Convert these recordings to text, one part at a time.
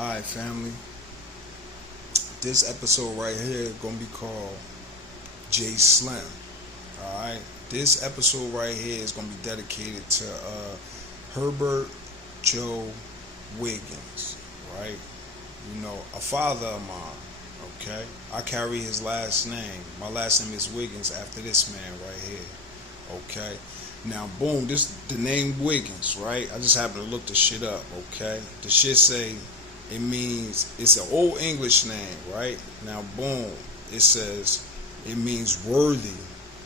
Alright, family. This episode right here is gonna be called Jay Slim. Alright. This episode right here is gonna be dedicated to Herbert Joe Wiggins. Right? You know, a father of mine. Okay? I carry his last name. My last name is Wiggins after this man right here. Okay? Now, boom, this the name Wiggins, right? I just happened to look the shit up, okay? The shit say it means it's an old English name, right? Now, boom, it says it means worthy,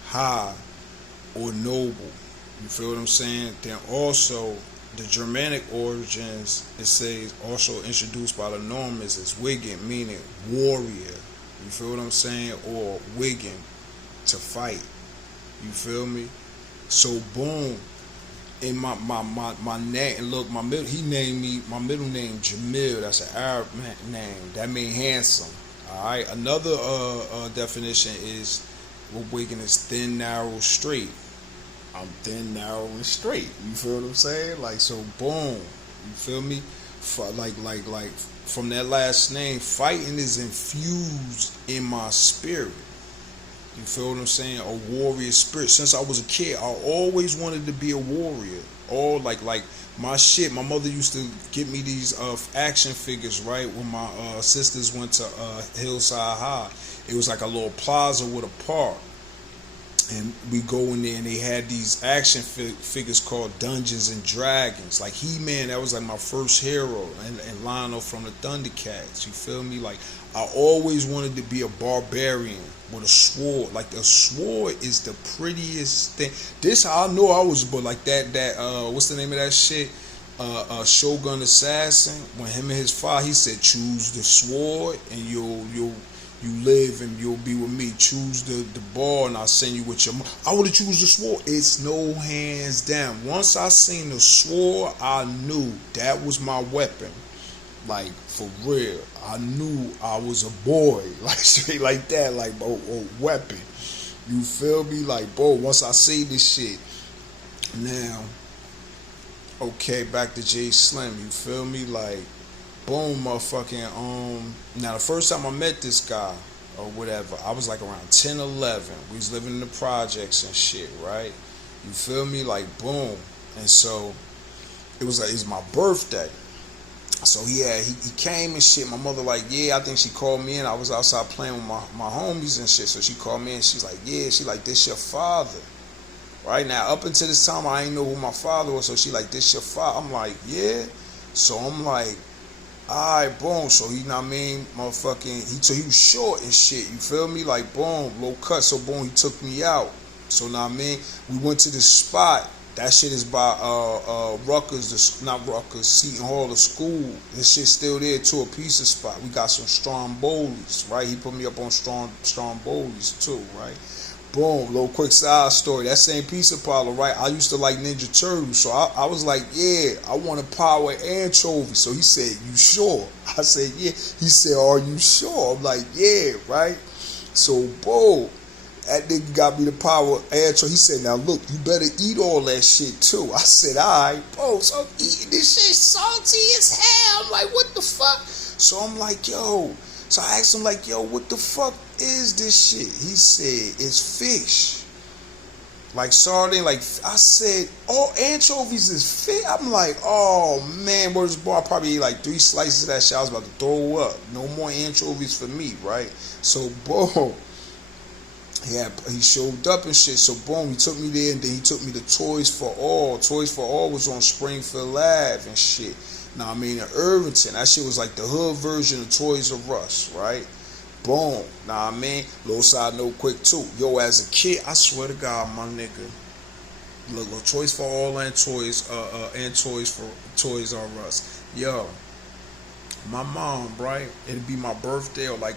high, or noble. You feel what I'm saying? Then also the Germanic origins, it says also introduced by the Normans as Wiggin, meaning warrior. You feel what I'm saying? Or Wiggin, to fight. You feel me? So boom, in my name, and look, he named me my middle name Jamil. That's an Arab name. That means handsome. All right. Another definition is what Wiggin is: thin, narrow, straight. I'm thin, narrow, and straight. You feel what I'm saying? Like, so boom. You feel me? Like from that last name, fighting is infused in my spirit. You feel what I'm saying? A warrior spirit. Since I was a kid, I always wanted to be a warrior. All like my shit. My mother used to get me these action figures, right? When my sisters went to Hillside High, it was like a little plaza with a park, and we go in there, and they had these action figures called Dungeons and Dragons. Like He-Man, that was like my first hero, and Lionel from the Thundercats. You feel me? Like, I always wanted to be a barbarian with a sword. Like, a sword is the prettiest thing. This how I know I was, but like that what's the name of that shit? Shogun Assassin. When him and his father, he said, choose the sword and you live and you'll be with me. Choose the ball and I'll send you with your mom. I would have choose the sword. It's no hands down. Once I seen the sword, I knew that was my weapon. Like, for real. I knew I was a boy. Like, straight like that. Like, a weapon. You feel me? Like, bro, once I see this shit. Now, okay, back to Jay Slim. You feel me? Like, boom, motherfucking, now the first time I met this guy, or whatever, I was like around 10, 11. We was living in the projects and shit, right? You feel me? Like, boom. And so, it was my birthday. So, yeah, he came and shit. My mother like, yeah, I think she called me in. I was outside playing with my homies and shit. So, she called me in. She's like, yeah. She like, this your father. Right now, up until this time, I ain't know who my father was. So, she like, this your father. I'm like, yeah. So, I'm like, alright, boom. So, you know what I mean? Motherfucking, he was short and shit. You feel me? Like, boom, low cut. So, boom, he took me out. So, know what I mean? We went to this spot. That shit is by Rutgers, not Rutgers, Seton Hall, the school. This shit's still there too, a pizza spot. We got some Stromboli's, right? He put me up on Stromboli's too, right? Boom, little quick side story. That same pizza parlor, right? I used to like Ninja Turtles, so I was like, yeah, I want a power anchovy. So he said, you sure? I said, yeah. He said, are you sure? I'm like, yeah, right? So, boom. That nigga got me the power anchovy. He said, now look, you better eat all that shit too. I said, alright, bro, so I'm eating this shit salty as hell. I'm like, what the fuck? So I'm like, yo. So I asked him, like, yo, what the fuck is this shit? He said, it's fish. Like sardine, like, I said, all anchovies is fish. I'm like, oh man, where's the bar? I probably ate like 3 slices of that shit. I was about to throw up. No more anchovies for me, right? So, boom. Yeah, he showed up and shit. So boom, he took me there, and then he took me to Toys for All. Toys for All was on Springfield Ave and shit. Now I mean in Irvington, that shit was like the hood version of Toys R Us, right? Boom. Now I mean, little side note, quick too. Yo, as a kid, I swear to God, my nigga, look, Toys for All and Toys for Toys R Us. Yo, my mom, right? It'd be my birthday or like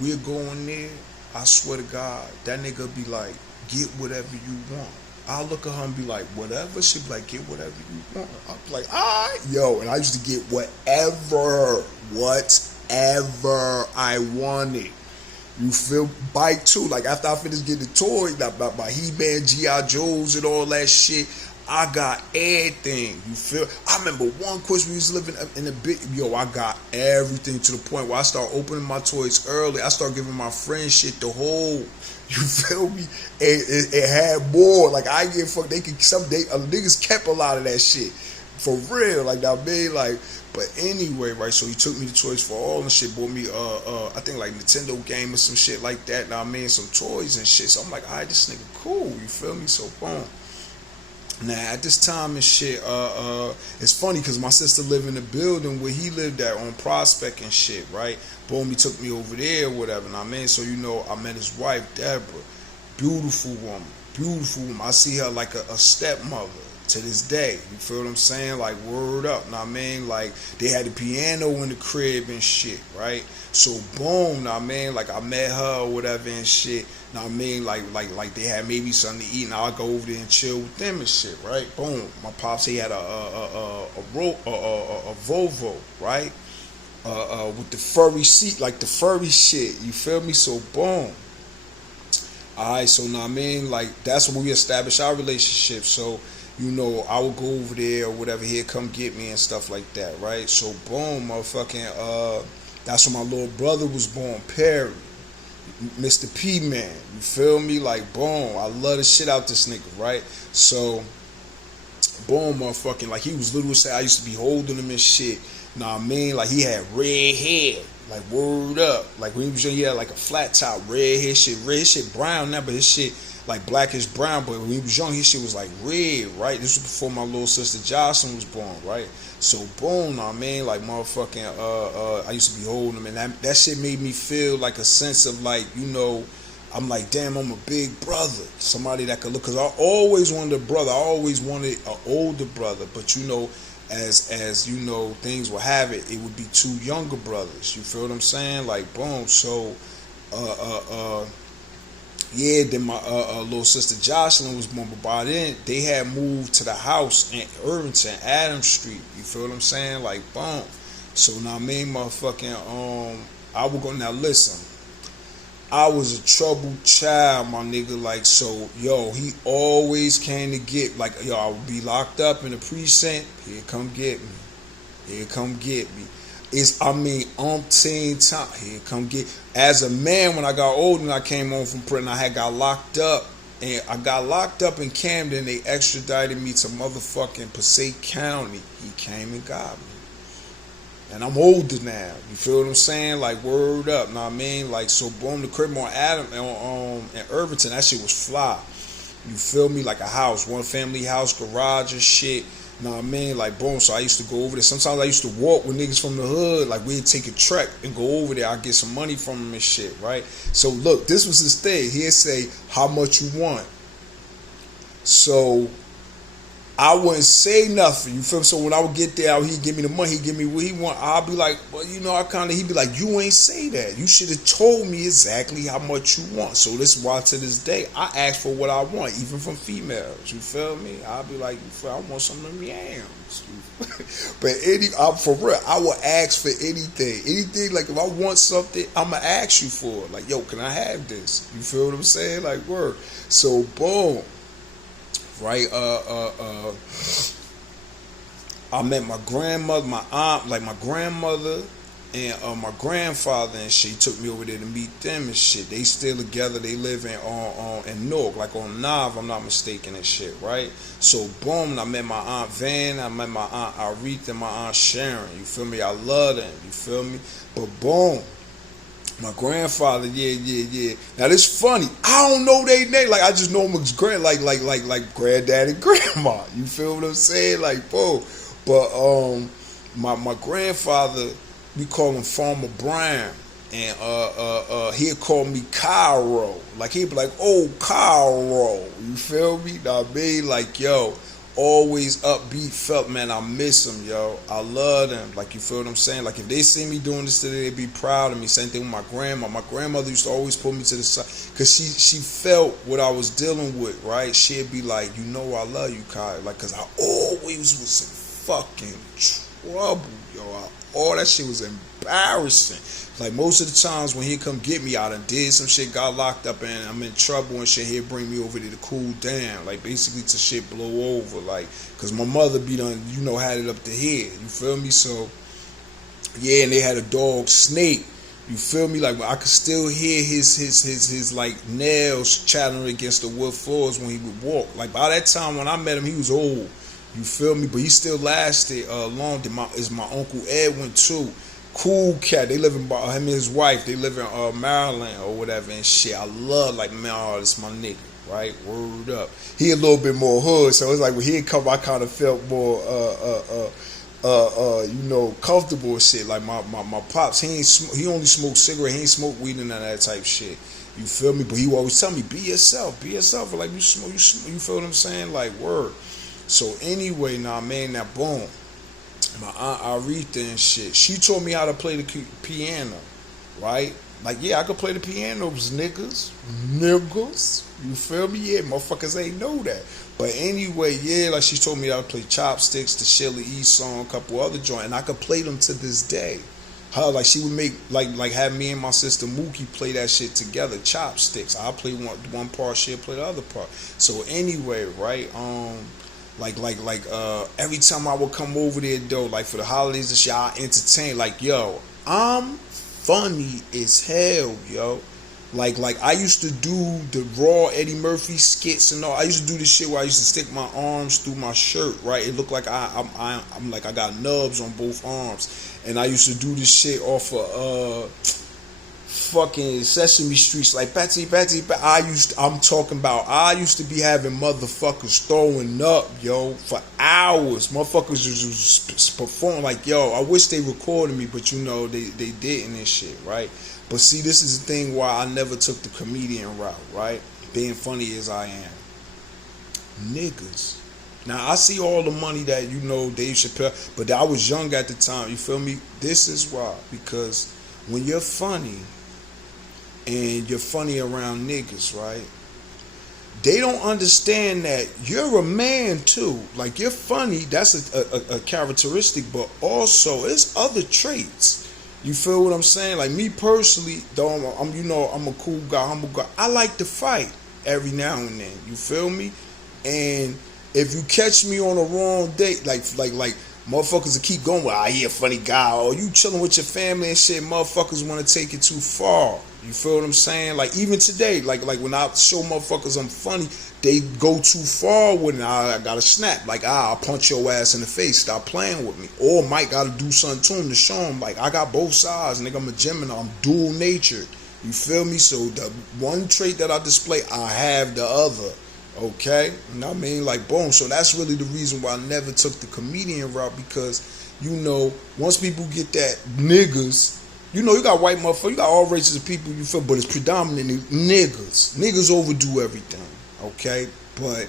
we'll go in there. I swear to God, that nigga be like, get whatever you want. I'll look at her and be like, whatever? She'd be like, get whatever you want. I'll be like, alright. Yo, and I used to get whatever I wanted. You feel? Bike too. Like, after I finished getting the toy, my He-Man, G.I. Joes and all that shit, I got everything. You feel? I remember one Chris, we was living in a big, yo, I got everything to the point where I started opening my toys early. I started giving my friends shit to hold. You feel me? It had more. Like, I get fucked. They could, niggas kept a lot of that shit. For real. Like, I mean, like, but anyway, right, so he took me to Toys for All and shit, bought me, I think, like, Nintendo game or some shit like that, and I mean, some toys and shit. So I'm like, all right, this nigga cool, you feel me? So, boom. Now, at this time and shit, it's funny because my sister lived in the building where he lived at on Prospect and shit, right? Boom, he took me over there or whatever, and I mean, so, you know, I met his wife, Deborah. Beautiful woman, beautiful woman. I see her like a stepmother to this day. You feel what I'm saying? Like, word up. Know what I mean? Like, they had the piano in the crib and shit, right? So, boom, know what I mean? Like, I met her or whatever and shit. Know what I mean? Like they had maybe something to eat, and I'll go over there and chill with them and shit, right? Boom. My pops, he had a Volvo, right? With the furry seat, like the furry shit. You feel me? So, boom. Alright, so know what I mean? Like, that's when we established our relationship. So, you know, I would go over there or whatever, he'd come get me and stuff like that, right? So, boom, motherfucking, that's when my little brother was born, Perry. Mr. P Man, you feel me? Like, boom, I love the shit out this nigga, right? So, boom, motherfucking, like, he was little, say I used to be holding him and shit. Know what I mean? Like, he had red hair, like, word up. Like, when he was young, he had like a flat top, red hair shit brown now, but his shit like blackish brown. But when he was young, his shit was like red, right? This was before my little sister Jocelyn was born, right? So, boom, know what I mean? Like, motherfucking, I used to be holding him, and that shit made me feel like a sense of, like, you know, I'm like, damn, I'm a big brother. Somebody that could look, because I always wanted a brother. I always wanted an older brother, but, you know, as you know, things will have it, it would be two younger brothers. You feel what I'm saying? Like, boom. So, yeah, then my little sister Jocelyn was born, but by then they had moved to the house in Irvington, Adams Street. You feel what I'm saying? Like, boom. So now, I mean, motherfucking, I would go. Now, listen, I was a troubled child, my nigga. Like, so, yo, he always came to get, like, yo, I would be locked up in the precinct. Here, come get me. Here, come get me. It's, I mean, umpteen time. Here, come get. As a man, when I got older and I came home from prison, I had got locked up. And I got locked up in Camden. They extradited me to motherfucking Passaic County. He came and got me. And I'm older now. You feel what I'm saying? Like, word up. Know what I mean? Like, so, boom, the crib on Adam in Irvington, that shit was fly. You feel me? Like a house, one family house, garage and shit. Know what I mean? Like, boom. So I used to go over there. Sometimes I used to walk with niggas from the hood. Like, we'd take a trek and go over there. I'd get some money from them and shit, right? So, look, this was his thing. He'd say, how much you want? So, I wouldn't say nothing. You feel me? So when I would get there, he'd give me the money. He'd give me what he want. I'd be like, well, you know, he'd be like, you ain't say that. You should have told me exactly how much you want. So this is why to this day, I ask for what I want, even from females. You feel me? I'd be like, I want some of them yams. But for real, I would ask for anything. Anything, like if I want something, I'ma ask you for it. Like, yo, can I have this? You feel what I'm saying? Like, word. So, boom. Right, I met my grandmother, my aunt, like my grandmother and my grandfather and shit. He took me over there to meet them and shit. They still together. They live in Newark, like on Nav, I'm not mistaken and shit, right? So, boom, I met my Aunt Van, I met my Aunt Aretha and my Aunt Sharon. You feel me? I love them. You feel me? But, boom. My grandfather, yeah. Now this funny. I don't know their name. Like, I just know them as like granddad and grandma. You feel what I'm saying? Like, bro. But my grandfather, we call him Farmer Brown, and he'd call me Cairo. Like, he'd be like, oh, Cairo. You feel me? Now, I mean, like, yo, always upbeat, felt, man, I miss them, yo. I love them. Like, you feel what I'm saying? Like, if they see me doing this today, they'd be proud of me. Same thing with my grandma. My grandmother used to always pull me to the side because she felt what I was dealing with, right? She'd be like, you know I love you, Kai. Like, because I always was in fucking trouble, yo. All that shit was embarrassing. Like most of the times when he come get me, I done did some shit, got locked up, and I'm in trouble and shit. He'd bring me over there to cool down, like basically to shit blow over, like, cause my mother be done, you know, had it up to here. You feel me? So yeah, and they had a dog, Snake. You feel me? Like I could still hear his like nails chattering against the wood floors when he would walk. Like by that time when I met him, he was old. You feel me? But he still lasted long. Is my Uncle Edwin too. Cool cat. They live in him and his wife. They live in Maryland or whatever and shit. I love like, man, oh, this my nigga, right? Word up. He a little bit more hood, so it's like when he come, I kind of felt more you know, comfortable and shit. Like my pops, he only smoked cigarette. He ain't smoke weed and none of that type shit. You feel me? But he always tell me, be yourself. Like you smoke. You feel what I'm saying? Like word. So anyway, man, now boom. My aunt Aretha and shit, she taught me how to play the piano, right? Like, yeah, I could play the piano, niggas. You feel me? Yeah, motherfuckers ain't know that. But anyway, yeah, like she told me how to play Chopsticks, the Sheila E. song, a couple other joints, and I could play them to this day. Her, like, she would make, like have me and my sister Mookie play that shit together, Chopsticks. I'll play one part, she'll play the other part. So anyway, right, every time I would come over there though, like for the holidays and shit, I entertain. Like, yo, I'm funny as hell, yo. Like I used to do the raw Eddie Murphy skits and all. I used to do this shit where I used to stick my arms through my shirt, right? It looked like I'm like I got nubs on both arms, and I used to do this shit off of fucking Sesame Streets, like Betsy. I used to be having motherfuckers throwing up, yo, for hours. Motherfuckers was performing like, yo, I wish they recorded me, but you know, they didn't and shit, right? But see, this is the thing why I never took the comedian route, right? Being funny as I am. Niggas. Now, I see all the money that, you know, Dave Chappelle, but I was young at the time, you feel me? This is why, because when you're funny, and you're funny around niggas, right? They don't understand that you're a man too. Like, you're funny, that's a characteristic, but also it's other traits. You feel what I'm saying? Like me personally, though I'm a cool guy, humble guy. I like to fight every now and then. You feel me? And if you catch me on a wrong date, like motherfuckers will keep going, well, he a funny guy, or you chilling with your family and shit, motherfuckers want to take it too far. You feel what I'm saying? Like even today, like when I show motherfuckers I'm funny, they go too far with it. I gotta snap. Like, I'll punch your ass in the face. Stop playing with me. Or Mike gotta do something to him to show him, like, I got both sides. Nigga, I'm a Gemini. I'm dual natured. You feel me? So the one trait that I display, I have the other. Okay? You know what I mean? Like, boom. So that's really the reason why I never took the comedian route, because, you know, once people get that niggas, you know, you got white motherfuckers, you got all races of people, you feel, but it's predominantly niggas. Niggas overdo everything. Okay? But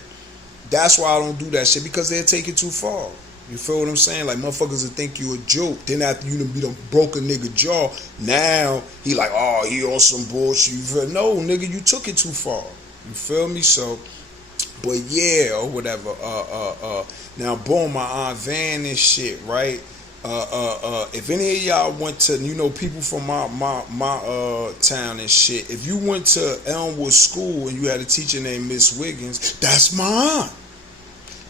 that's why I don't do that shit, because they'll take it too far. You feel what I'm saying? Like, motherfuckers will think you a joke. Then after you done beat a broke a nigga jaw, now he like, oh, he on some bullshit. You feel? No, nigga, you took it too far. You feel me? So, but yeah, or whatever. Now, boom, my Aunt Van and shit, right? If any of y'all went to, you know, people from my town and shit, if you went to Elmwood School and you had a teacher named Miss Wiggins, that's my aunt.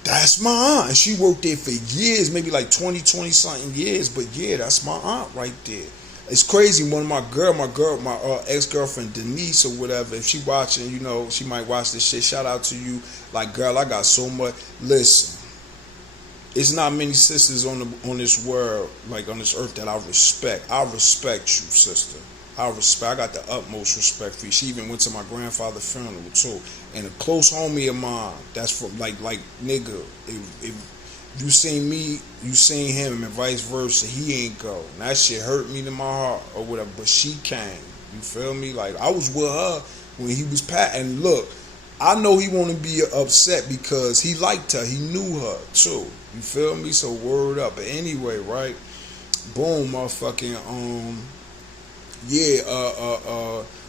That's my aunt. And she worked there for years, maybe like 20 something years. But yeah, that's my aunt right there. It's crazy. One of my ex-girlfriend Denise or whatever, if she watching, you know, she might watch this shit. Shout out to you. Like, girl, I got so much. Listen. It's not many sisters on this world, like on this earth, that I respect. I respect you, sister. I got the utmost respect for you. She even went to my grandfather's funeral too. And a close homie of mine, that's from like nigga, if you seen me, you seen him, and vice versa, he ain't go. And that shit hurt me to my heart or whatever. But she came. You feel me? Like, I was with her when he was and look, I know he want to be upset because he liked her. He knew her too. You feel me? So word up. But anyway, right? Boom, motherfucking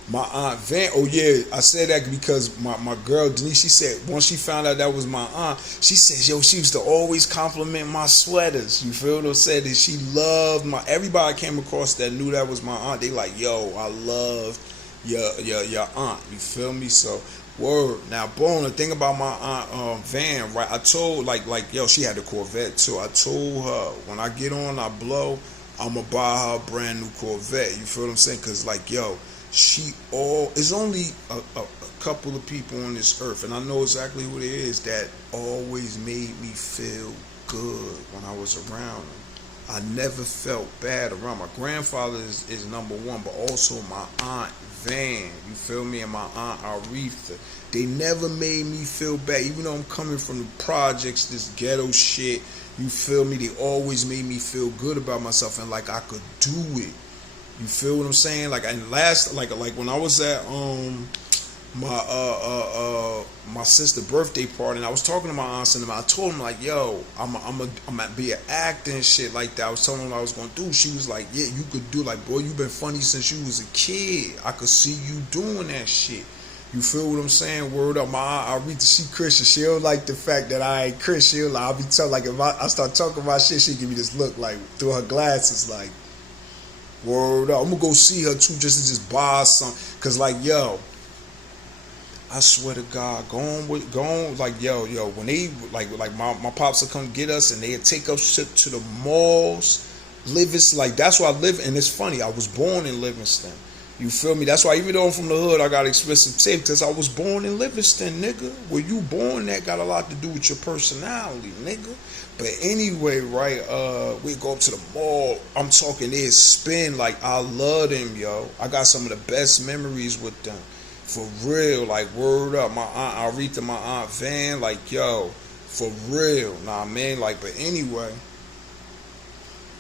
My aunt Van, oh yeah, I said that because my girl Denise, she said once she found out that was my aunt, she said, yo, she used to always compliment my sweaters. You feel what I'm saying? And she loved everybody I came across that knew that was my aunt, they like, yo, I love your aunt. You feel me? So word. Now, boom, the thing about my aunt Van, right? I told like yo, she had a Corvette too. I told her when I get on, I blow, I'ma buy her a brand new Corvette. You feel what I'm saying? Cause like yo, it's only a couple of people on this earth, and I know exactly who it is that always made me feel good when I was around them. I never felt bad around my grandfather is number one, but also my aunt Van, you feel me, and my aunt Aretha. They never made me feel bad, even though I'm coming from the projects, this ghetto shit. You feel me? They always made me feel good about myself and like I could do it. You feel what I'm saying? Like, and last, like when I was at my sister's birthday party, and I was talking to my aunts and them, I told them like, yo, I'm gonna be an actor and shit like that. I was telling them what I was gonna do. She was like, yeah, you could do, like, boy, you been funny since you was a kid. I could see you doing that shit. You feel what I'm saying? Word up. My aunt, I read she Christian. She don't like the fact that I ain't Christian. I'll be telling, like, if I start talking about shit, she give me this look like through her glasses, like, word up. I'm gonna go see her too, just to buy something. Cause like, yo, I swear to God, go on, like, yo, when they, like my pops will come get us and they'll take us to the malls, Livingston, like, that's where I live, and it's funny, I was born in Livingston, you feel me, that's why even though I'm from the hood, I got expensive tape, because I was born in Livingston, nigga, where you born, that got a lot to do with your personality, nigga. But anyway, right, we go up to the mall, I'm talking, they spin, like, I love them, yo, I got some of the best memories with them. For real, like, word up, my aunt Aretha, my aunt Van, like, yo, for real, nah, man, like, but anyway,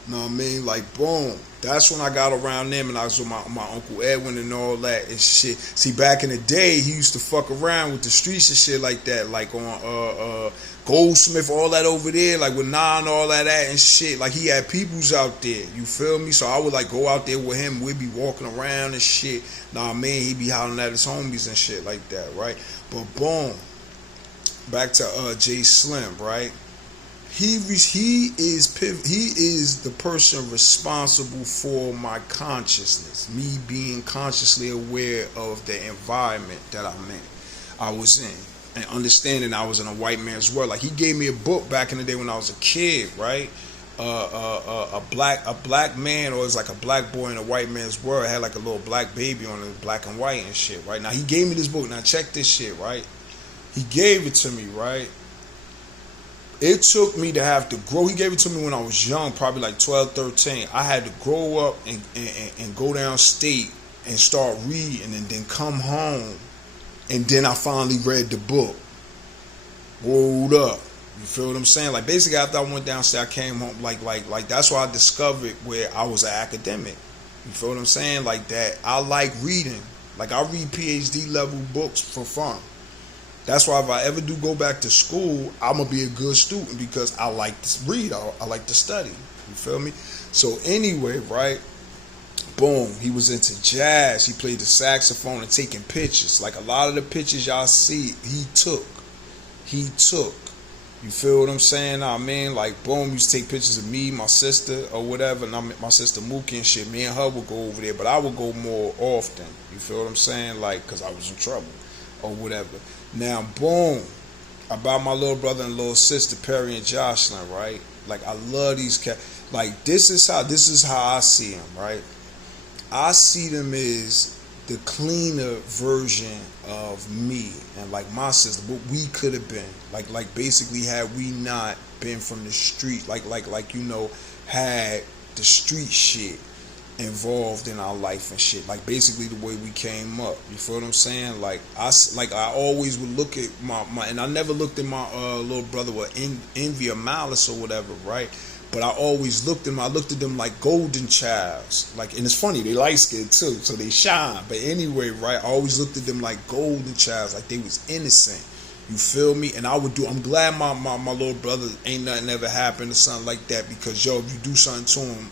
nah, I mean, like, boom, that's when I got around them, and I was with my Uncle Edwin and all that and shit. See, back in the day, he used to fuck around with the streets and shit like that, like on Goldsmith, all that over there, like with Nine, all that and shit. Like, he had peoples out there, you feel me? So I would like go out there with him, we'd be walking around and shit. Nah, man, he'd be hollering at his homies and shit like that, right? But boom, back to Jay Slim, right? He is the person responsible for my consciousness, me being consciously aware of the environment that I was in, and understanding I was in a white man's world. Like, he gave me a book back in the day when I was a kid, right? A black man, or it's like a black boy in a white man's world, had like a little black baby on it, black and white and shit, right? Now, he gave me this book. Now, check this shit, right? He gave it to me, right? It took me to have to grow. He gave it to me when I was young, probably like 12, 13. I had to grow up and go downstate and start reading, and then come home, and then I finally read the book. Rolled up. You feel what I'm saying? Like, basically, after I went downstate, I came home. Like that's why I discovered where I was an academic. You feel what I'm saying? Like that. I like reading. Like, I read PhD level books for fun. That's why if I ever do go back to school, I'm going to be a good student, because I like to read. I like to study. You feel me? So anyway, right? Boom. He was into jazz. He played the saxophone and taking pictures. Like, a lot of the pictures y'all see, he took. You feel what I'm saying? I mean, like, boom, he used to take pictures of me, my sister, or whatever. And my sister Mookie and shit. Me and her would go over there, but I would go more often. You feel what I'm saying? Like, because I was in trouble or whatever. Now, boom, about my little brother and little sister, Perry and Jocelyn, right? Like, I love these cats. Like, this is how I see them, right? I see them as the cleaner version of me and like my sister, what we could have been. Like basically, had we not been from the street, like you know, had the street shit involved in our life and shit, like basically the way we came up. You feel what I'm saying? Like I always would look at my and I never looked at my little brother with envy or malice or whatever, right? But I always looked at them like golden childs. Like, and it's funny, they light skinned too, so they shine. But anyway, right? I always looked at them like golden childs, like they was innocent. You feel me? And I'm glad my little brother ain't nothing ever happened or something like that, because yo, if you do something to him,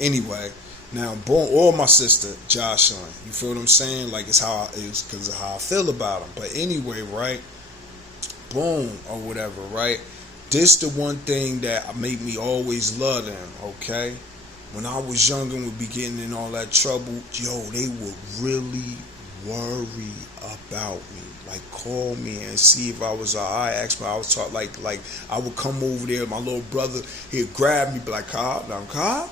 anyway, Now, boom, or my sister Jocelyn. You feel what I'm saying? Like it's because of how I feel about them. But anyway, right? Boom or whatever, right? This the one thing that made me always love them. Okay, when I was younger and would be getting in all that trouble, yo, they would really worry about me. Like call me and see if I was alright. Ask me. I was taught like I would come over there. My little brother, he'd grab me, be like, Cobb, now Cobb,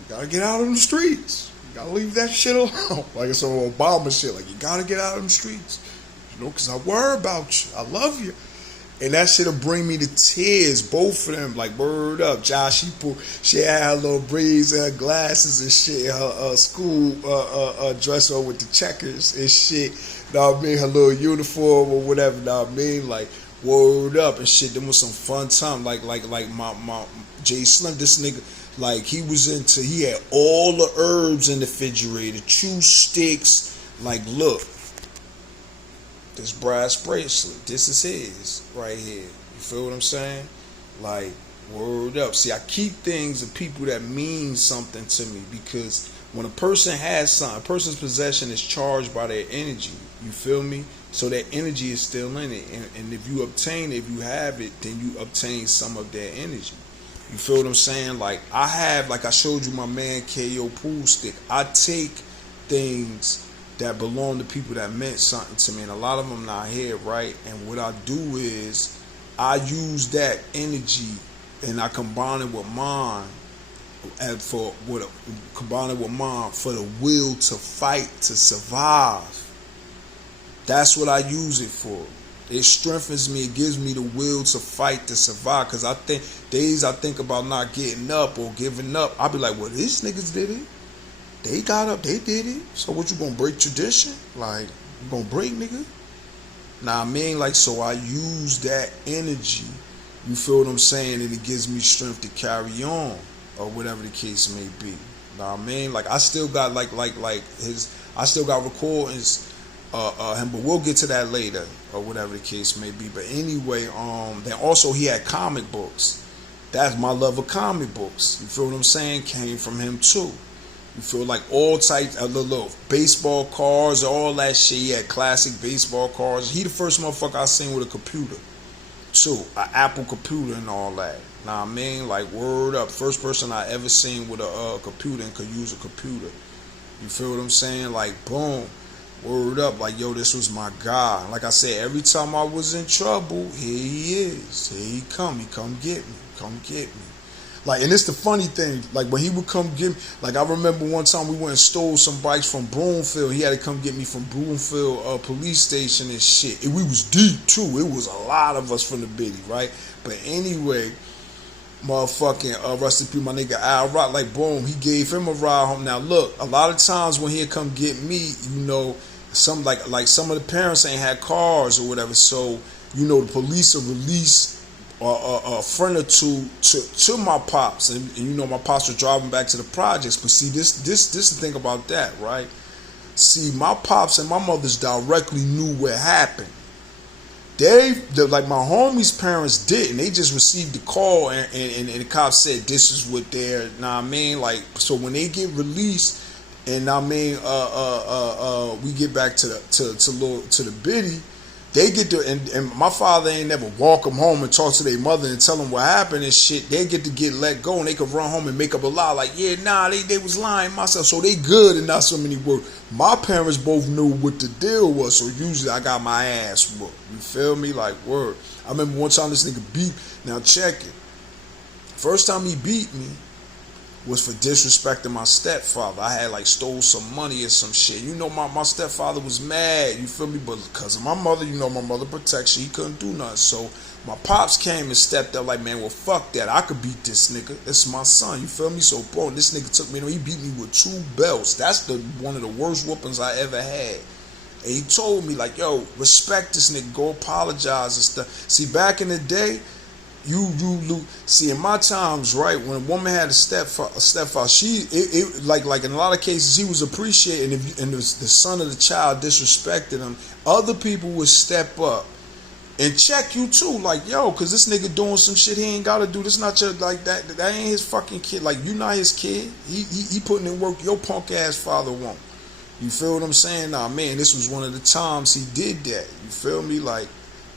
you gotta get out on the streets. You gotta leave that shit alone. Like it's some Obama shit. Like you gotta get out on the streets. You know, cause I worry about you. I love you. And that shit'll bring me to tears, both of them. Like, word up. Josh, she had her little braids and her glasses and shit, her school dress on with the checkers and shit. Know what I mean? Her little uniform or whatever, know what I mean? Like, word up and shit. Them was some fun time. Like my Jay Slim, this nigga, like, he had all the herbs in the refrigerator, chew sticks. Like, look. This brass bracelet, this is his right here. You feel what I'm saying? Like, word up. See, I keep things of people that mean something to me, because when a person has something, a person's possession is charged by their energy. You feel me? So that energy is still in it. And if you obtain it, if you have it, then you obtain some of their energy. You feel what I'm saying? Like, I have, like I showed you my man KO pool stick. I take things that belong to people that meant something to me, and a lot of them not here, right? And what I do is I use that energy and I combine it with mine, combine it with mine for the will to fight, to survive. That's what I use it for. It strengthens me. It gives me the will to fight, to survive. Because I think about not getting up or giving up, I'll be like, well, these niggas did it. They got up, they did it. So what, you gonna break tradition? Like, you gonna break, nigga? Nah, I mean, like, so I use that energy, you feel what I'm saying, and it gives me strength to carry on, or whatever the case may be. Nah, I mean, like, I still got I still got recordings, him, but we'll get to that later, or whatever the case may be. But anyway, then also he had comic books. That's my love of comic books. You feel what I'm saying? Came from him too. You feel like all types of little baseball cards, all that shit. He had classic baseball cards. He the first motherfucker I seen with a computer, too. An Apple computer and all that. Nah, I mean, like, word up. First person I ever seen with a computer and could use a computer. You feel what I'm saying? Like, boom. Word up. Like, yo, this was my guy. Like I said, every time I was in trouble, here he is. Here he come. He come get me. Come get me. Like, and it's the funny thing, like, when he would come get me, like, I remember one time we went and stole some bikes from Broomfield. He had to come get me from Broomfield police station and shit. And we was deep, too. It was a lot of us from the biddy, right? But anyway, motherfucking, rest in peace, my nigga Al Rock, like, boom, he gave him a ride home. Now, look, a lot of times when he'd come get me, you know, some, like some of the parents ain't had cars or whatever, so, you know, the police will release a friend or two to my pops, and you know, my pops were driving back to the projects. But see, this the thing about that, right? See, my pops and my mothers directly knew what happened. Like, my homie's parents didn't. They just received the call, and the cops said this is what they're. Know what I mean? Like, so when they get released, and I mean, we get back to the biddy. They get to, and my father ain't never walk them home and talk to their mother and tell them what happened and shit. They get to get let go, and they can run home and make up a lie like, yeah, nah, they was lying myself. So they good and not so many words. My parents both knew what the deal was, so usually I got my ass whooped. You feel me? Like, word. I remember one time this nigga beat. Now check it. First time he beat me was for disrespecting my stepfather. I had, like, stole some money or some shit. You know, my stepfather was mad, you feel me? But because of my mother, you know, my mother protects you, he couldn't do nothing. So my pops came and stepped up like, man, well, fuck that. I could beat this nigga. It's my son, you feel me? So, bro, this nigga took me, he beat me with 2 belts. That's one of the worst whoopings I ever had. And he told me, like, yo, respect this nigga, go apologize and stuff. See, back in the day, you see, in my times, right, when a woman had a stepfather, like in a lot of cases, he was appreciated, and the son of the child disrespected him, other people would step up and check you too, like, yo, cause this nigga doing some shit he ain't gotta do. This not your, like, that ain't his fucking kid. Like, you not his kid. He putting in work your punk ass father won't. You feel what I'm saying? Nah, man, this was one of the times he did that. You feel me? Like,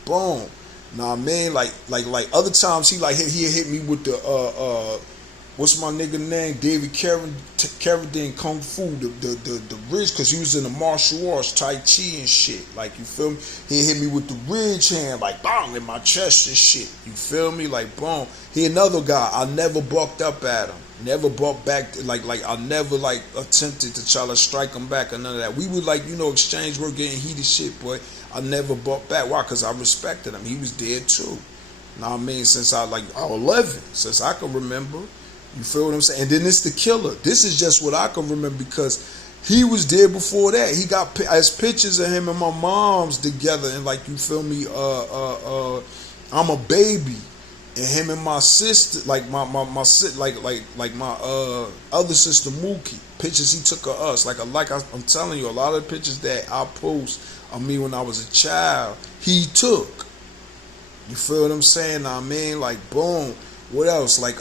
boom. Nah, man, like other times he hit me with the what's my nigga name? David Carradine Kung Fu, the ridge, because he was in the martial arts, Tai Chi and shit. Like, you feel me? He hit me with the ridge hand, like, bang, in my chest and shit. You feel me? Like, boom. He another guy. I never bucked up at him. Never bucked back. Like I never, like, attempted to try to strike him back or none of that. We would, like, exchange work, getting heated shit, but I never bucked back. Why? Because I respected him. He was dead too. Know what I mean? Since I was 11, since I can remember. You feel what I'm saying? And then it's the killer. This is just what I can remember because he was there before that. He got as pictures of him and my mom's together, and, like, you feel me? I'm a baby, and him and my sister, like my other sister Mookie. Pictures he took of us, I'm telling you, a lot of the pictures that I post of me when I was a child, he took. You feel what I'm saying? I mean, like, boom. What else? Like,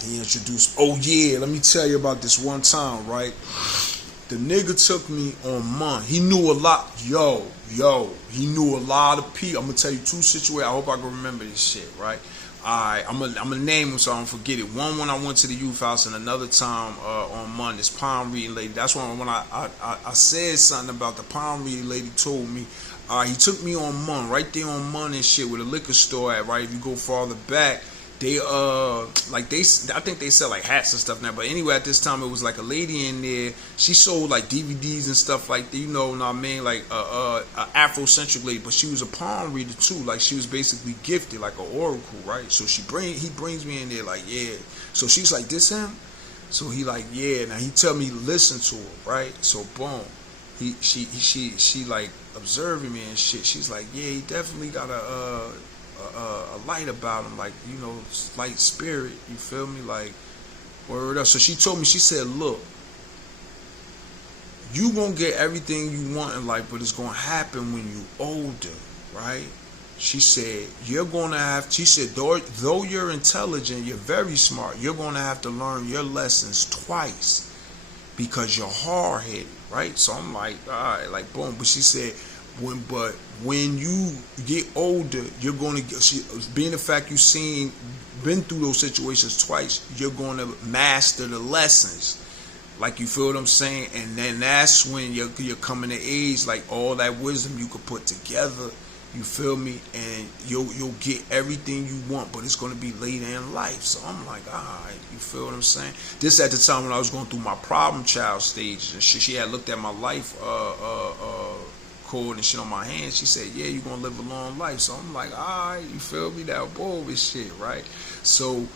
he introduced, oh yeah, let me tell you about this one time, right? The nigga took me on month. He knew a lot. Yo, he knew a lot of people. I'm gonna tell you two situations. I hope I can remember this shit, right? Alright, I'm gonna name them so I don't forget it. One when I went to the youth house, and another time on Monday, this palm reading lady. That's when I said something about the palm reading lady told me. He took me on Mun, right there on Mun and shit, where the liquor store at, right? If you go farther back, they I think they sell, like, hats and stuff now. But anyway, at this time, it was like a lady in there. She sold, like, DVDs and stuff like that. You know what I mean? Like a Afrocentric lady, but she was a palm reader too. Like, she was basically gifted, like an oracle, right? So he brings me in there, like, yeah. So she's like, this him? So he like, yeah. Now he tell me listen to her, right? So boom, she like observing me and shit. She's like, yeah, he definitely got a light about him, like, light spirit. You feel me? Like, word up. So she told me, she said, look, you gonna get everything you want in life, but it's gonna happen when you older, right? She said, she said, though you're intelligent, you're very smart, you're gonna have to learn your lessons twice because you're hard-headed, right? So I'm like, all right, like, boom. But she said, when you get older, you're going to, being the fact you've been through those situations twice, you're going to master the lessons. Like, you feel what I'm saying? And then that's when you're coming to age, like, all that wisdom you could put together. You feel me? And you'll get everything you want, but it's going to be later in life. So I'm like, all right, you feel what I'm saying? This at the time when I was going through my problem child stage and shit. She had looked at my life cord and shit on my hands. She said, yeah, you're going to live a long life. So I'm like, all right, you feel me? That bullshit shit, right? So,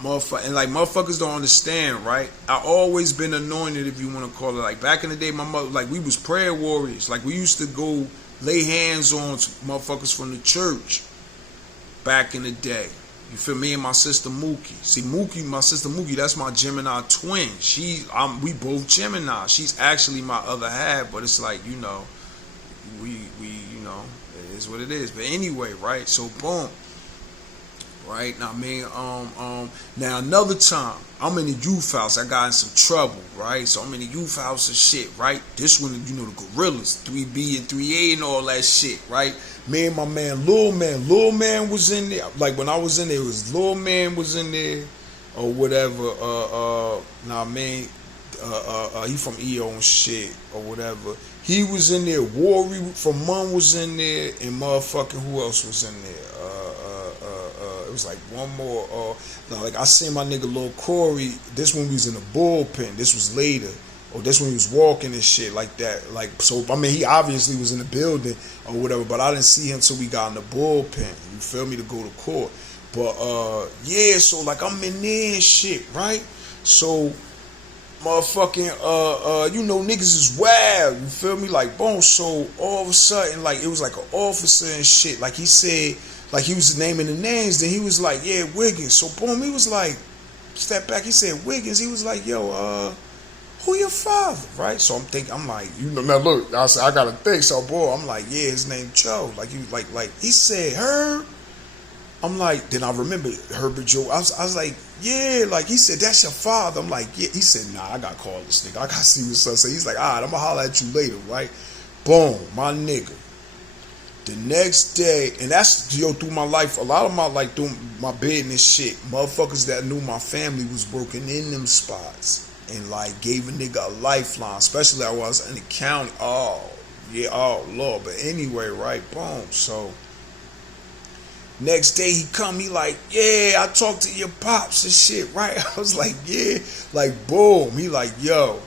motherfuckers don't understand, right? I always been anointed, if you want to call it. Like, back in the day, my mother, like, we was prayer warriors. Like, we used to go lay hands on motherfuckers from the church back in the day. You feel me? And my sister Mookie. See, my sister Mookie, that's my Gemini twin. We both Gemini. She's actually my other half, but it's like, we it is what it is. But anyway, right? So boom. Right? Now, I mean, now another time, I'm in the youth house. I got in some trouble, right? So I'm in the youth house and shit, right? This one, the gorillas, 3B and 3A and all that shit, right? Me and my man, Lil Man was in there. Like, when I was in there, it was Lil Man was in there, or whatever. Nah, man, he from EO and shit, or whatever. He was in there. Worry from Mun was in there, and motherfucking who else was in there? It was like one more. Like, I seen my nigga Lil Corey. This one was in the bullpen. This was later. Or this one he was walking and shit like that. Like, so, I mean, he obviously was in the building or whatever, but I didn't see him till we got in the bullpen. You feel me? To go to court. But, yeah, so, like, I'm in there and shit, right? So, motherfucking, niggas is wild. You feel me? Like, boom. So, all of a sudden, like, it was like an officer and shit. Like, he said, like, he was naming the names. Then he was like, yeah, Wiggins. So, boom, he was like, step back. He said, Wiggins. He was like, yo, who your father, right? So I'm like, now look, I said, I gotta think. So, boy, I'm like, yeah, his name Joe. Like, he said, Herb. I'm like, then I remember Herbert Joe. I was like, yeah, like, he said, that's your father. I'm like, yeah. He said, nah, I gotta call this nigga. I gotta see what son say. He's like, all right, I'm gonna holler at you later, right? Boom, my nigga. The next day, and that's, through my life, a lot of my, like, through my business shit, motherfuckers that knew my family was working in them spots and, like, gave a nigga a lifeline, especially I was in the county. Oh, yeah, oh, Lord. But anyway, right, boom. So, next day he come, he like, yeah, I talked to your pops and shit, right? I was like, yeah, like, boom. He like, yo,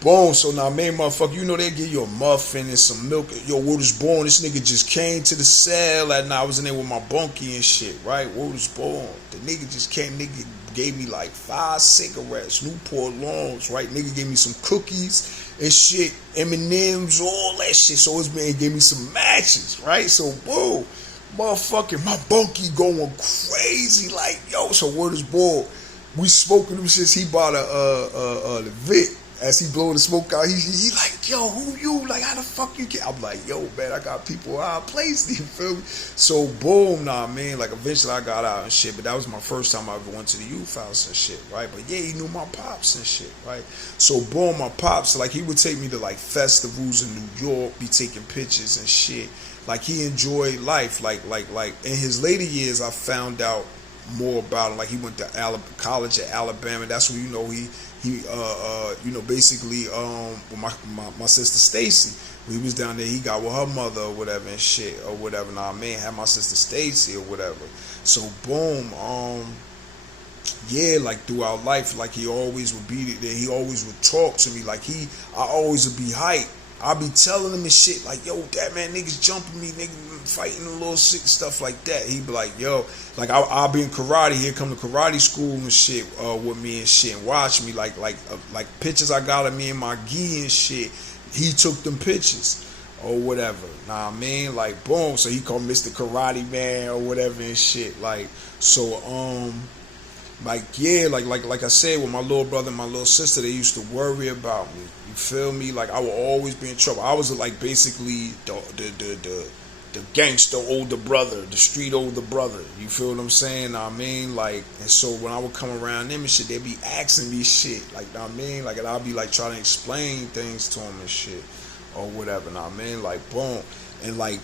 boom. So now, man, motherfucker, they give you a muffin and some milk. Yo, word is born. This nigga just came to the cell that night. I was in there with my bunkie and shit, right? Word is born. The nigga just came, nigga gave me like 5 cigarettes, Newport Longs, right? Nigga gave me some cookies and shit, M&M's, all that shit. So his man gave me some matches, right? So, whoa. Motherfucking my bunkie going crazy, like, yo. So word is born. We smoking them shits. He bought the Vic. As he blowing the smoke out, he like, yo, who you? Like, how the fuck you get? I'm like, yo, man, I got people out of place. You feel me? So boom, nah, man. Like, eventually I got out and shit. But that was my first time I ever went to the youth house and shit, right? But yeah, he knew my pops and shit, right? So boom, my pops, like, he would take me to like festivals in New York, be taking pictures and shit. Like, he enjoyed life. Like in his later years, I found out more about him. Like, he went to college at Alabama. That's where, he basically, with my sister Stacy, when he was down there, he got with her mother or whatever and shit or whatever. Nah, man, had my sister Stacy or whatever. So boom, yeah, like throughout life, like he always would be there. He always would talk to me. Like I always would be hyped. I'll be telling him and shit like, yo, that man, niggas jumping me, niggas fighting a little sick stuff like that. He'd be like, yo, like I'll be in karate. He'd come to karate school and shit with me and shit and watch me like pictures I got of me and my gi and shit. He took them pictures or whatever. Nah, man, like boom. So he called Mr. Karate Man or whatever and shit. Like so like yeah, like I said, with my little brother and my little sister, they used to worry about me. You feel me? Like I would always be in trouble. I was like basically the gangster older brother, the street older brother. You feel what I'm saying? I mean, like, and so when I would come around them and shit, they'd be asking me shit. Like, I mean, like, and I'll be like trying to explain things to them and shit or whatever. I mean, like, boom, and like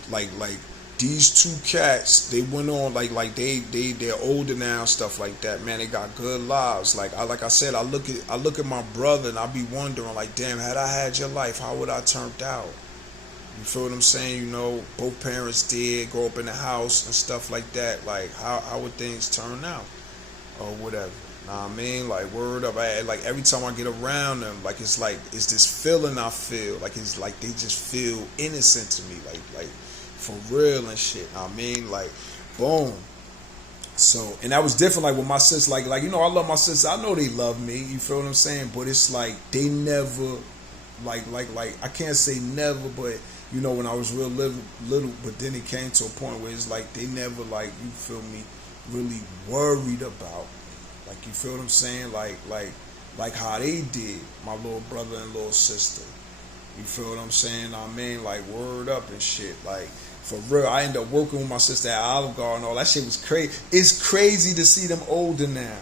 these two cats, they went on like they're older now, stuff like that. Man, they got good lives. Like I said, I look at my brother and I be wondering like, damn, had I had your life, how would I turned out? You feel what I'm saying? Both parents did grow up in the house and stuff like that. Like how would things turn out or whatever? Nah, I mean, like word up. Like every time I get around them, like it's this feeling I feel. Like it's like they just feel innocent to me. Like. For real and shit. I mean, like, boom. So, and that was different. Like with my sister, like I love my sister. I know they love me. You feel what I'm saying? But it's like they never, like I can't say never, but when I was real little. But then it came to a point where it's like they never, like, you feel me, really worried about me. Like, you feel what I'm saying? Like how they did, my little brother and little sister. You feel what I'm saying? I mean, like, word up and shit. Like, for real, I ended up working with my sister at Olive Garden and all that shit was crazy. It's crazy to see them older now.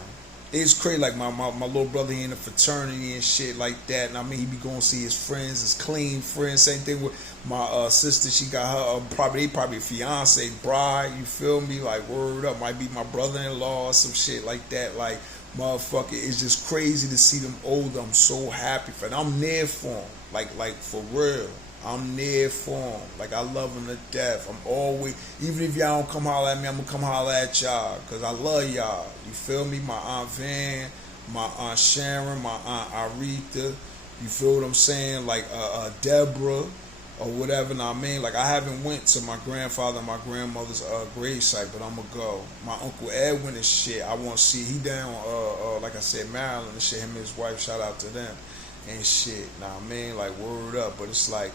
It's crazy. Like, my little brother, he in a fraternity and shit like that. And I mean, he be going to see his friends, his clean friends. Same thing with my sister. She got her, probably a fiance, bride. You feel me? Like, word up. Might be my brother-in-law or some shit like that. Like, motherfucker, it's just crazy to see them older. I'm so happy for them. I'm there for them. Like for real. I'm there for them. Like, I love them to death. I'm always, even if y'all don't come holler at me, I'm going to come holler at y'all. Because I love y'all. You feel me? My Aunt Van, my Aunt Sharon, my Aunt Aretha. You feel what I'm saying? Like, Deborah or whatever. Now, I mean, like, I haven't went to my grandfather and my grandmother's gravesite, but I'm going to go. My Uncle Edwin and shit, I want to see. He down, like I said, Maryland and shit. Him and his wife, shout out to them. and shit. Nah, man, like word up. But it's like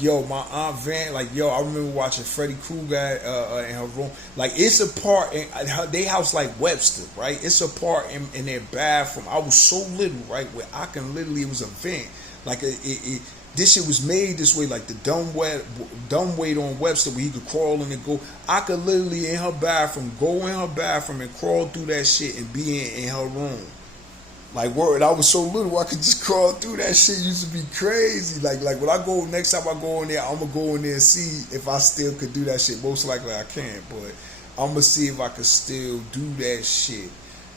yo, my Aunt Van, like yo, I remember watching Freddy Krueger in her room. Like it's a part in they house like Webster, right? It's a part in their bathroom. I was so little, right, where I can literally, it was a vent, like this shit was made this way, like the dumb weight on Webster, where he could crawl in and go. I could literally in her bathroom, go in her bathroom and crawl through that shit and be in her room. Like word, I was so little, I could just crawl through that shit. Used to be crazy. Like when I go, next time I go in there, I'm gonna go in there and see if I still could do that shit. Most likely I can't, but I'm gonna see if I could still do that shit.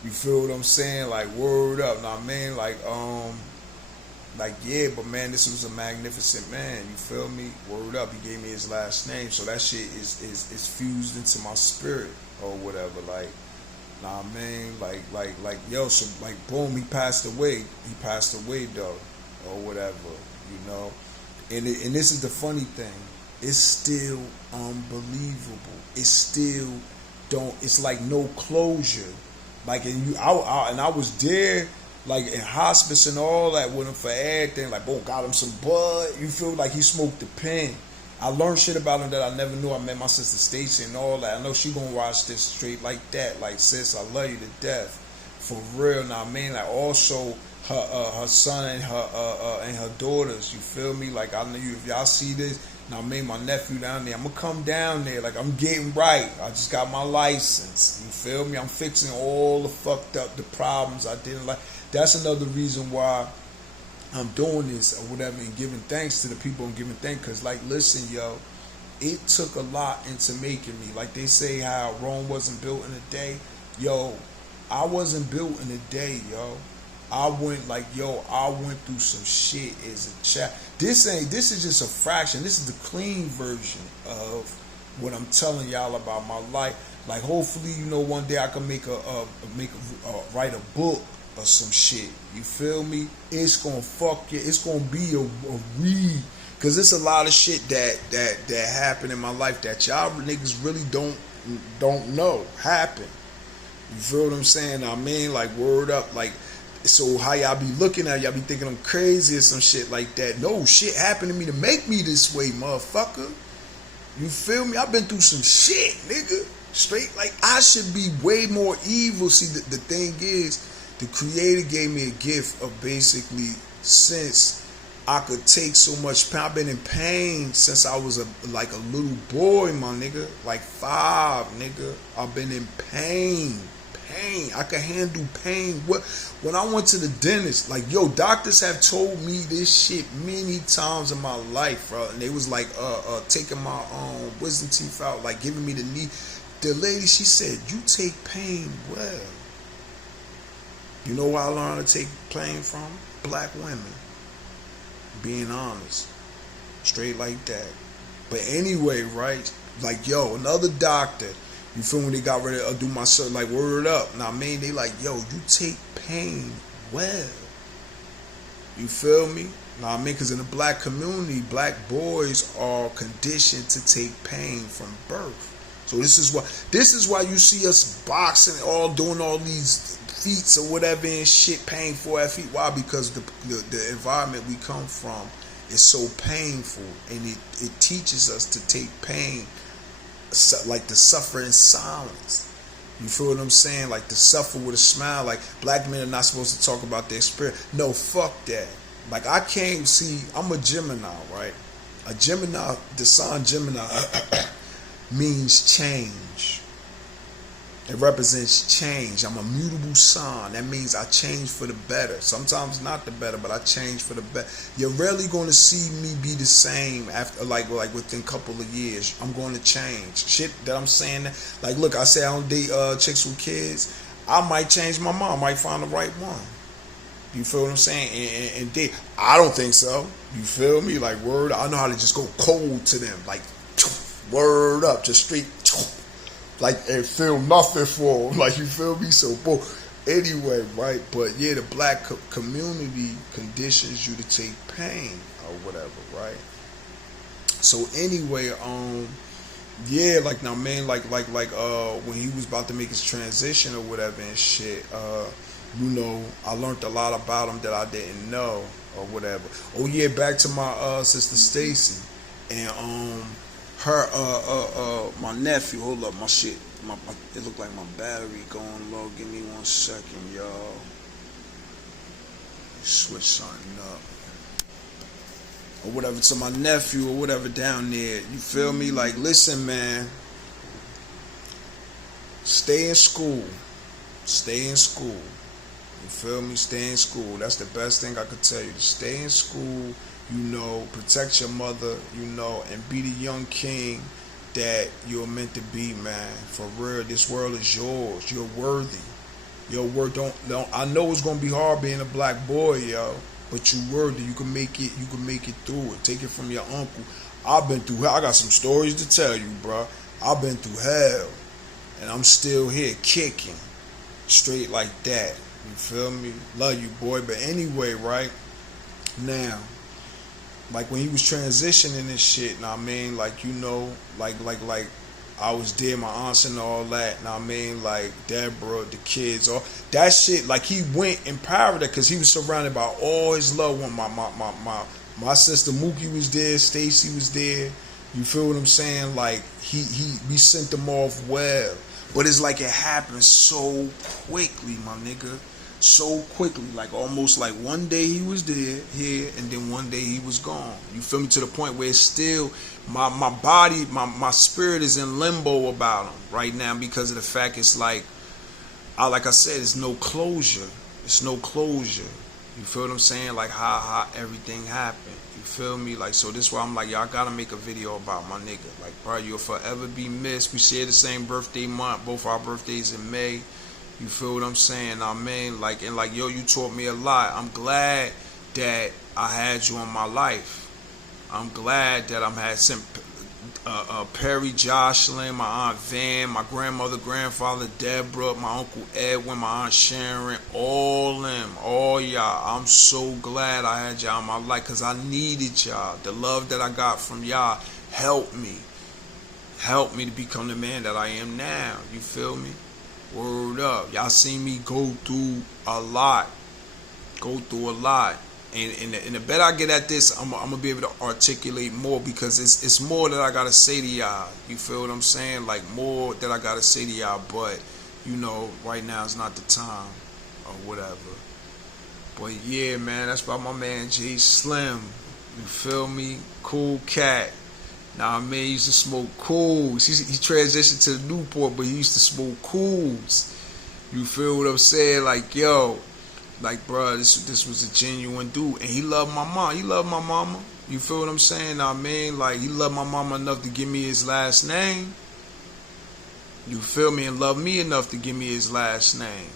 You feel what I'm saying? Like word up, nah man. Like yeah, but man, this was a magnificent man. You feel me? Word up. He gave me his last name, so that shit is fused into my spirit or whatever. Like. Nah, man, like, yo, so, like, boom, he passed away. He passed away, though, or whatever, you know. And this is the funny thing. It's still unbelievable. It's still it's like no closure. Like, and I was there, like, in hospice and all that with him for everything. Like, boom, got him some bud. You feel like he smoked the pen. I learned shit about him that I never knew. I met my sister Stacy and all that. I know she gonna watch this straight like that. Like, sis, I love you to death, for real. Now, man, like also her son and her daughters. You feel me? Like, I know you. If y'all see this, now, man, my nephew down there. I'm gonna come down there. Like, I'm getting right. I just got my license. You feel me? I'm fixing all the fucked up, the problems I didn't like. That's another reason why I'm doing this or whatever, and giving thanks to the people and giving thanks, because like, listen, yo, it took a lot into making me. Like they say how Rome wasn't built in a day. Yo, I wasn't built in a day, yo. I went through some shit as a child. This is just a fraction. This is the clean version of what I'm telling y'all about my life. Like, hopefully, you know, one day I can write a book or some shit. You feel me? It's gonna it's gonna be a read, cause it's a lot of shit that happened in my life that y'all niggas really don't know happened. You feel what I'm saying? I mean, like, word up, like, so how y'all be looking at, y'all be thinking I'm crazy or some shit like that. No, shit happened to me to make me this way, motherfucker. You feel me? I've been through some shit, nigga. Straight, like, I should be way more evil. See, the thing is, the Creator gave me a gift of basically, since I could take so much pain. I've been in pain since I was a little boy, my nigga. Like 5, nigga. I've been in pain. I could handle pain. When I went to the dentist, like, yo, doctors have told me this shit many times in my life, bro. And they was like, taking my wisdom teeth out, like giving me the knee. The lady, she said, you take pain well. You know where I learned to take pain from? Black women. Being honest. Straight like that. But anyway, right? Like, yo, another doctor. You feel me? They got ready to do my surgery. Like, word up. Now, man, they like, yo, you take pain well. You feel me? Now, I mean, because in the black community, black boys are conditioned to take pain from birth. So this is why you see us boxing, all doing all these feats or whatever and shit, paying for our feet. Why? Because the environment we come from is so painful, and it teaches us to take pain, like to suffer in silence. You feel what I'm saying? Like to suffer with a smile. Like, black men are not supposed to talk about their spirit. No, fuck that. Like, I can't see. I'm a Gemini, right? A Gemini, the sign Gemini means change. It represents change. I'm a mutable sign. That means I change for the better. Sometimes not the better, but I change for the better. You're rarely going to see me be the same after, like within a couple of years. I'm going to change. Shit that I'm saying, like, look, I say I don't date chicks with kids. I might change my mind. I might find the right one. You feel what I'm saying? And date. I don't think so. You feel me? Like, word. I know how to just go cold to them. Like, word up, just straight. Like, and feel nothing for them. Like, you feel me? So, boy, anyway, right? But yeah, the black community conditions you to take pain or whatever, right? So anyway, yeah, like, now, man, like when he was about to make his transition or whatever and shit, You know, I learned a lot about him that I didn't know or whatever. Oh yeah, back to my sister Stacy and her my nephew. Hold up, my shit. It looked like my battery going low. Give me 1 second, y'all. Switch something up or whatever to my nephew or whatever down there. You feel me? Like, listen, man. Stay in school. Stay in school. You feel me? Stay in school. That's the best thing I could tell you. Stay in school, you know, protect your mother, you know, and be the young king that you're meant to be, man. For real, this world is yours. You're worthy. Your word don't I know it's gonna be hard being a black boy, yo, but you worthy. You can make it. You can make it through it. Take it from your uncle. I've been through hell. I got some stories to tell you, bro. I've been through hell, and I'm still here kicking straight like that. You feel me? Love you, boy. But anyway, right now, like when he was transitioning and shit, know what I mean? Like, you know, like I was there, my aunts and all that, know what I mean? Like Deborah, the kids, all that shit. Like, he went in paradise because he was surrounded by all his loved ones. My sister Mookie was there, Stacy was there. You feel what I'm saying? Like, we sent them off well. But it's like it happened so quickly, my nigga. So quickly, like almost like one day he was there, here, and then one day he was gone. You feel me? To the point where it's still, my body, my spirit is in limbo about him right now because of the fact it's like I said, it's no closure. It's no closure. You feel what I'm saying? Like how everything happened. You feel me? Like, so this why I'm like, y'all gotta make a video about my nigga. Like, bro, you'll forever be missed. We share the same birthday month. Both our birthdays in May. You feel what I'm saying? I mean, like, and like, yo, you taught me a lot. I'm glad that I had you in my life. I'm glad that I'm had some Perry, Jocelyn, my Aunt Van, my grandmother, grandfather, Deborah, my Uncle Edwin, my Aunt Sharon, all them, all y'all. I'm so glad I had y'all in my life because I needed y'all. The love that I got from y'all helped me to become the man that I am now. You feel me? Word up. Y'all seen me go through a lot. And the better I get at this, I'm going to be able to articulate more because it's more that I got to say to y'all. You feel what I'm saying? Like, more that I got to say to y'all. But, you know, right now is not the time or whatever. But, yeah, man, that's about my man Jay Slim. You feel me? Cool cat. Nah, man, he used to smoke cools. He transitioned to the Newport, but he used to smoke cools. You feel what I'm saying? Like, yo, like, bro, this was a genuine dude. And he loved my mom. He loved my mama. You feel what I'm saying? Nah, man, like, he loved my mama enough to give me his last name. You feel me? And loved me enough to give me his last name.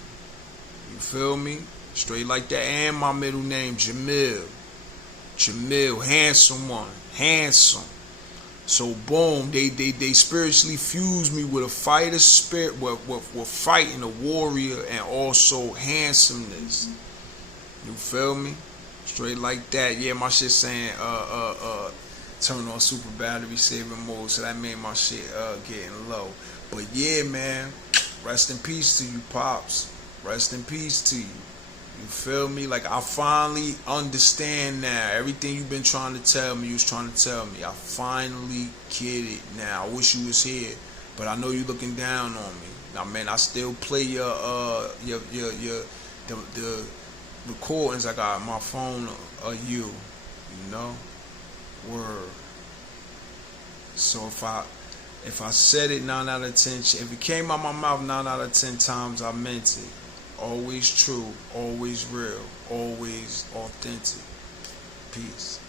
You feel me? Straight like that. And my middle name, Jamil. Jamil, handsome one. Handsome. So boom, they spiritually fused me with a fighter spirit, with fighting, a warrior, and also handsomeness. You feel me? Straight like that. Yeah, my shit saying turn on super battery saving mode, so that made my shit getting low. But yeah, man, rest in peace to you, Pops. Rest in peace to you. You feel me? Like, I finally understand now. Everything you've been trying to tell me, you was trying to tell me. I finally get it now. I wish you was here, but I know you looking down on me. Now, man, I still play the recordings I got on my phone of you. You know, word. So if I said it 9 out of 10, if it came out my mouth 9 out of 10 times, I meant it. Always true, always real, always authentic. Peace.